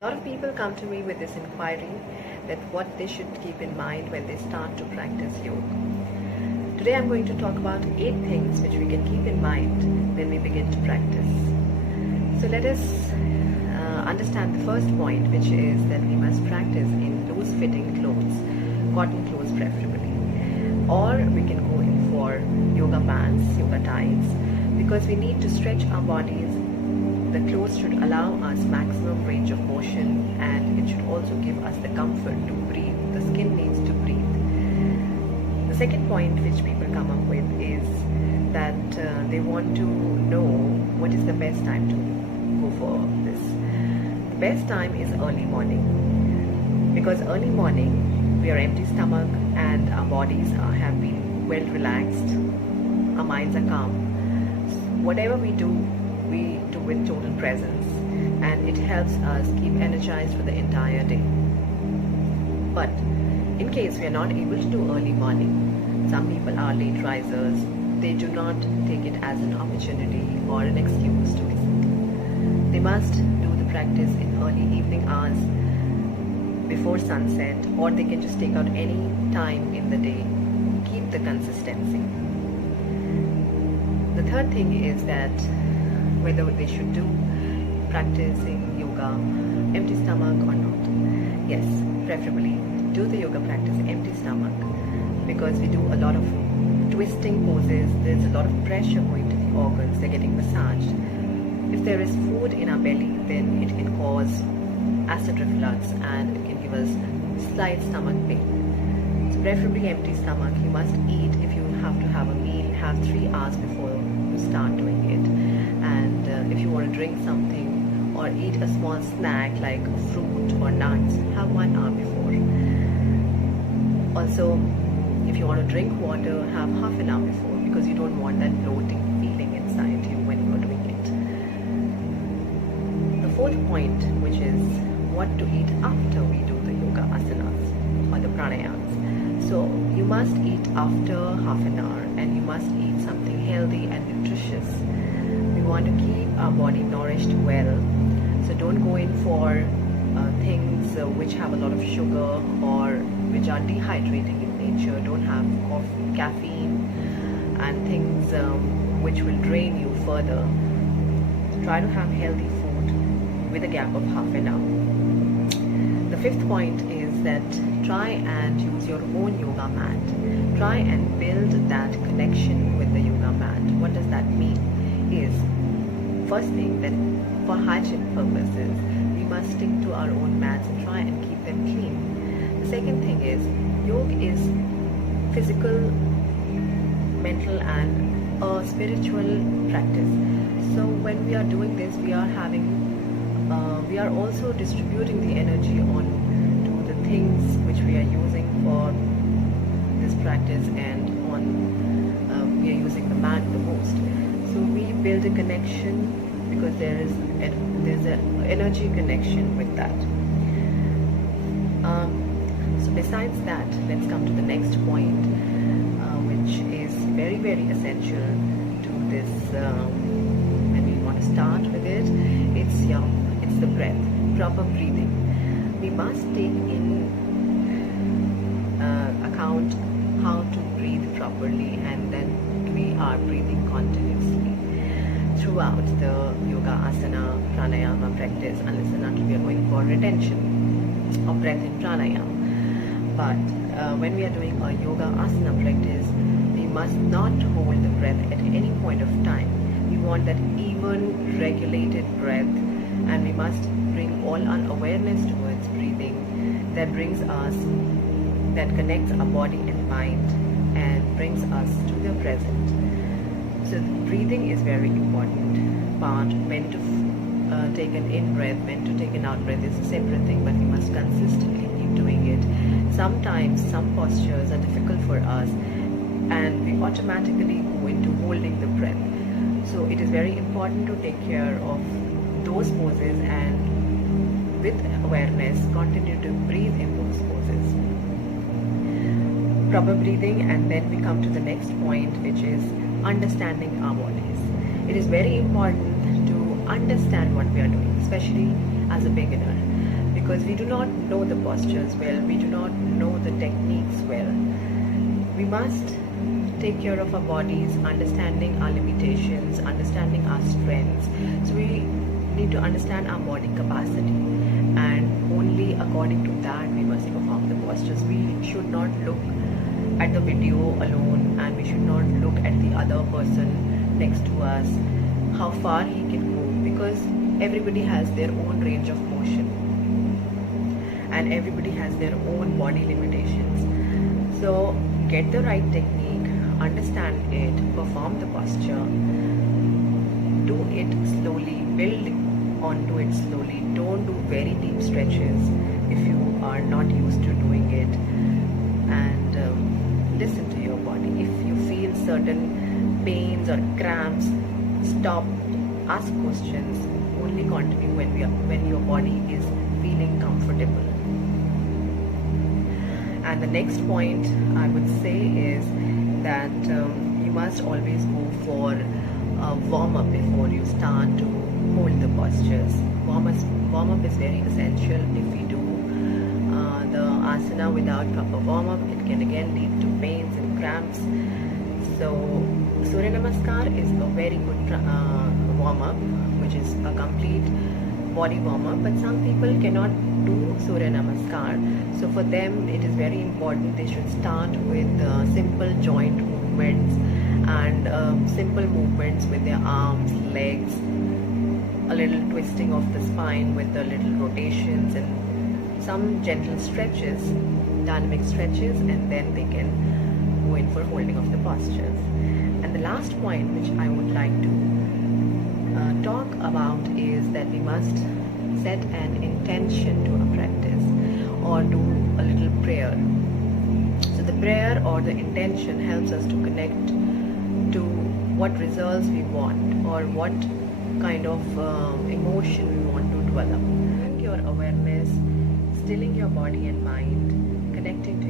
A lot of people come to me with this inquiry that what they should keep in mind when they start to practice yoga. Today I'm going to talk about 8 things which we can keep in mind when we begin to practice. So let us understand the first point, which is that we must practice in loose-fitting clothes, cotton clothes preferably. Or we can go in for yoga pants, yoga tights, because we need to stretch our bodies. The clothes should allow us maximum range of motion, and it should also give us the comfort to breathe. The skin needs to breathe. The second point which people come up with is that they want to know what is the best time to go for this. The best time is early morning, because early morning we are empty stomach and our bodies have been well relaxed, our minds are calm. Whatever we do with total presence, and it helps us keep energized for the entire day. But in case we are not able to do early morning, some people are late risers, they do not take it as an opportunity or an excuse to miss it. They must do the practice in early evening hours before sunset, or they can just take out any time in the day. Keep the consistency. The third thing is that whether they should do practicing yoga empty stomach or not. Yes, preferably do the yoga practice empty stomach, because we do a lot of twisting poses. There's a lot of pressure going to the organs, they're getting massaged. If there is food in our belly, then it can cause acid reflux and it can give us slight stomach pain. So preferably empty stomach. You must eat. If you have to have a meal, have 3 hours before you start doing it. And if you want to drink something or eat a small snack like fruit or nuts, have 1 hour before. Also, if you want to drink water, have half an hour before, because you don't want that bloating feeling inside you when you are doing it. The fourth point, which is what to eat after we do the yoga asanas or the pranayams. So you must eat after half an hour, and you must eat something healthy and nutritious. We want to keep our body nourished well, so don't go in for things which have a lot of sugar or which are dehydrating in nature. Don't have coffee, caffeine and things which will drain you further. So try to have healthy food with a gap of half an hour. The fifth point is that try and use your own yoga mat. Try and build that connection with the yoga mat. What does that mean? Is first thing that for hygiene purposes, we must stick to our own mats and try and keep them clean. The second thing is, yoga is physical, mental and a spiritual practice. So when we are doing this, we are also distributing the energy on to the things which we are using for this practice, and we are using the mat the most. So we build a connection, because there's an energy connection with that. So besides that, let's come to the next point, which is very, very essential to this when we want to start with it. It's the breath, proper breathing. We must take in account how to breathe properly, and then we are breathing continuously throughout the yoga asana pranayama practice, unless and until we are going for retention of breath in pranayama. But when we are doing a yoga asana practice, we must not hold the breath at any point of time. We want that even regulated breath, and we must bring all our awareness towards breathing. That connects our body and mind and brings us to the present. So breathing is very important part. When to take an in breath, when to take an out breath is a separate thing, but we must consistently keep doing it. Sometimes some postures are difficult for us, and we automatically go into holding the breath. So it is very important to take care of those poses, and with awareness continue to breathe in those poses. Proper breathing, and then we come to the next point, which is understanding our bodies. It is very important to understand what we are doing, especially as a beginner. because we do not know the postures well, we do not know the techniques well. We must take care of our bodies, understanding our limitations, understanding our strengths. So we need to understand our body capacity, and only according to that we must perform the postures. We should not look at the video alone, and we should not look at the other person next to us, how far he can go, because everybody has their own range of motion and everybody has their own body limitations. So get the right technique, understand it, perform the posture, do it slowly, build onto it slowly. Don't do very deep stretches if you are not used to doing it, and listen to your body. If you feel certain pains or cramps, stop, ask questions, only continue when your body is feeling comfortable. And the next point I would say is that you must always go for a warm-up before you start to hold the postures. Warm-up is very essential. If we do the asana without proper warm-up, it can again lead to pains and cramps. So Surya Namaskar is a very good warm-up, which is a complete body warm-up, but some people cannot do Surya Namaskar. So for them it is very important they should start with simple joint movements and simple movements with their arms, legs, a little twisting of the spine with the little rotations and some gentle stretches, dynamic stretches, and then they can go in for holding of the postures. And the last point which I would like to talk about is that we must set an intention to our practice, or do a little prayer. So the prayer or the intention helps us to connect to what results we want, or what kind of emotion we want to develop. Your awareness, stilling your body and mind, connecting to